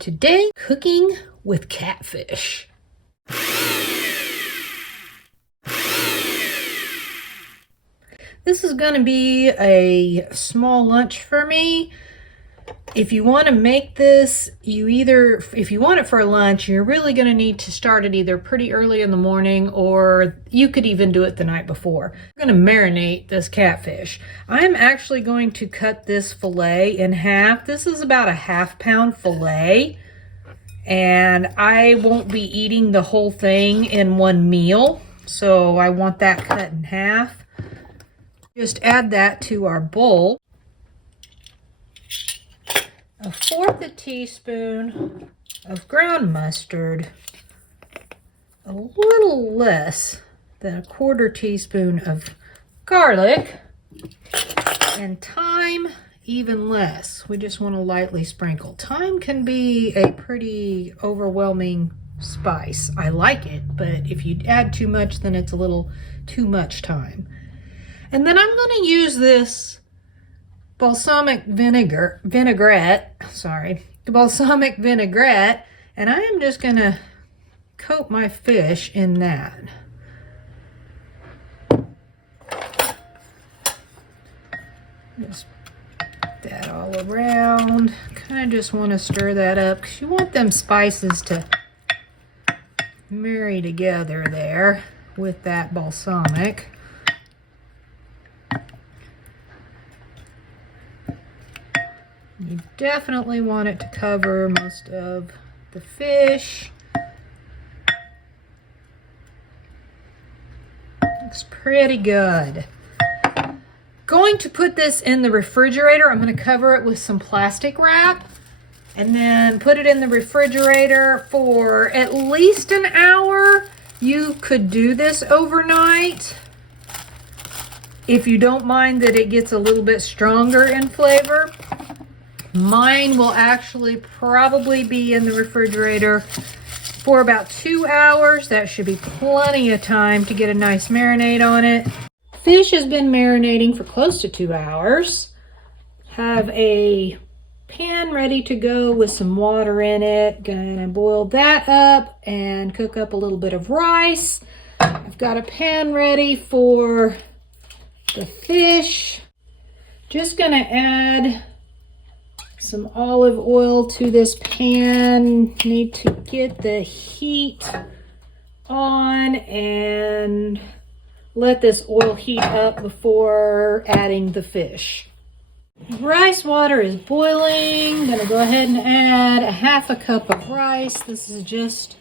Today, cooking with catfish. This is going to be a small lunch for me. If you want to make this, if you want it for lunch, you're really going to need to start it either pretty early in the morning, or you could even do it the night before. I'm going to marinate this catfish. I'm actually going to cut this fillet in half. This is about a ½ fillet, and I won't be eating the whole thing in one meal, so I want that cut in half. Just add that to our bowl. 1/4 teaspoon of ground mustard, a little less than 1/4 teaspoon of garlic, and thyme even less. We just want to lightly sprinkle. Thyme can be a pretty overwhelming spice. I like it, but if you add too much, then it's a little too much thyme. And then I'm going to use this balsamic vinaigrette, and I am just going to coat my fish in that. Just put that all around. Kind of just want to stir that up because you want them spices to marry together there with that balsamic. You definitely want it to cover most of the fish. Looks pretty good. Going to put this in the refrigerator. I'm going to cover it with some plastic wrap and then put it in the refrigerator for at least an hour. You could do this overnight if you don't mind that it gets a little bit stronger in flavor. Mine will actually probably be in the refrigerator for about 2 hours. That should be plenty of time to get a nice marinade on it. Fish has been marinating for close to 2 hours. Have a pan ready to go with some water in it. Gonna boil that up and cook up a little bit of rice. I've got a pan ready for the fish. Just gonna add some olive oil to this pan. Need to get the heat on and let this oil heat up before adding the fish. Rice water is boiling. Gonna go ahead and add a ½ cup of rice. This is just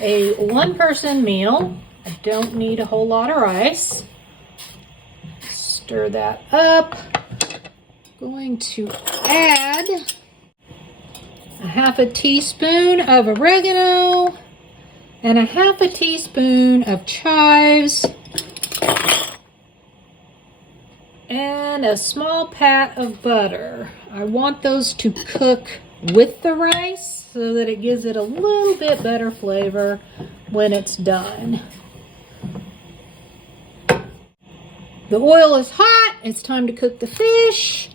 a one-person meal. I don't need a whole lot of rice. Stir that up. Going to add a ½ teaspoon of oregano and a ½ teaspoon of chives and a small pat of butter. I want those to cook with the rice so that it gives it a little bit better flavor when it's done. The oil is hot. It's time to cook the fish.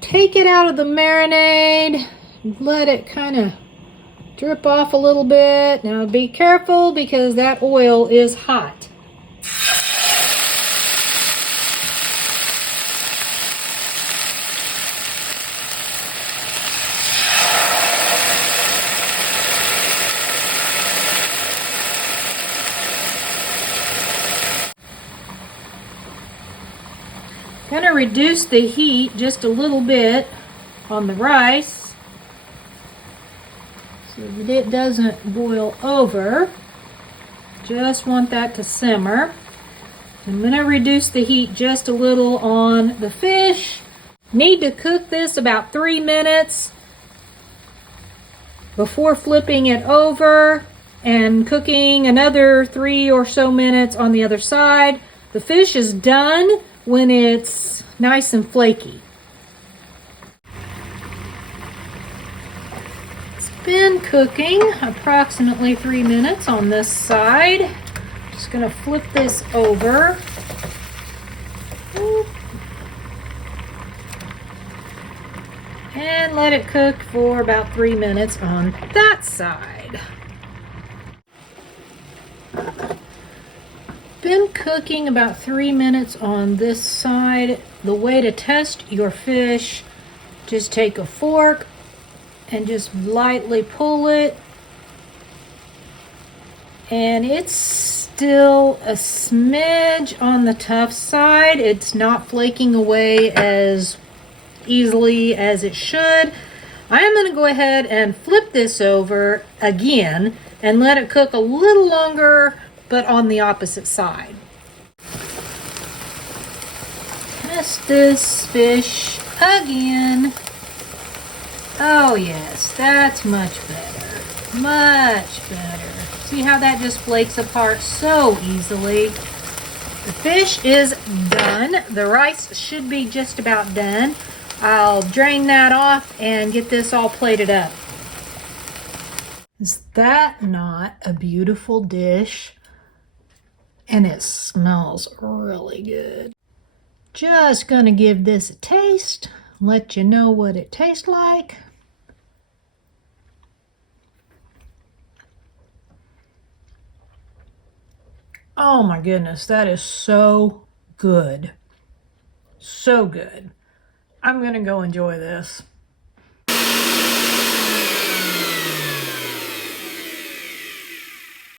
Take it out of the marinade, let it kind of drip off a little bit. Now be careful because that oil is hot. Gonna reduce the heat just a little bit on the rice so that it doesn't boil over. Just want that to simmer. I'm gonna reduce the heat just a little on the fish. Need to cook this about 3 minutes before flipping it over and cooking another 3 or so minutes on the other side. The fish is done when it's nice and flaky. It's been cooking approximately 3 minutes on this side. Just gonna flip this over. And let it cook for about 3 minutes on that side. Been cooking about 3 minutes on this side. The way to test your fish, just take a fork and just lightly pull it. And it's still a smidge on the tough side. It's not flaking away as easily as it should. I am going to go ahead and flip this over again and let it cook a little longer, but on the opposite side. Test this fish again. Oh yes, that's much better. Much better. See how that just flakes apart so easily? The fish is done. The rice should be just about done. I'll drain that off and get this all plated up. Is that not a beautiful dish? And it smells really good. Just gonna give this a taste, let you know what it tastes like. Oh my goodness, that is so good. So good. I'm gonna go enjoy this.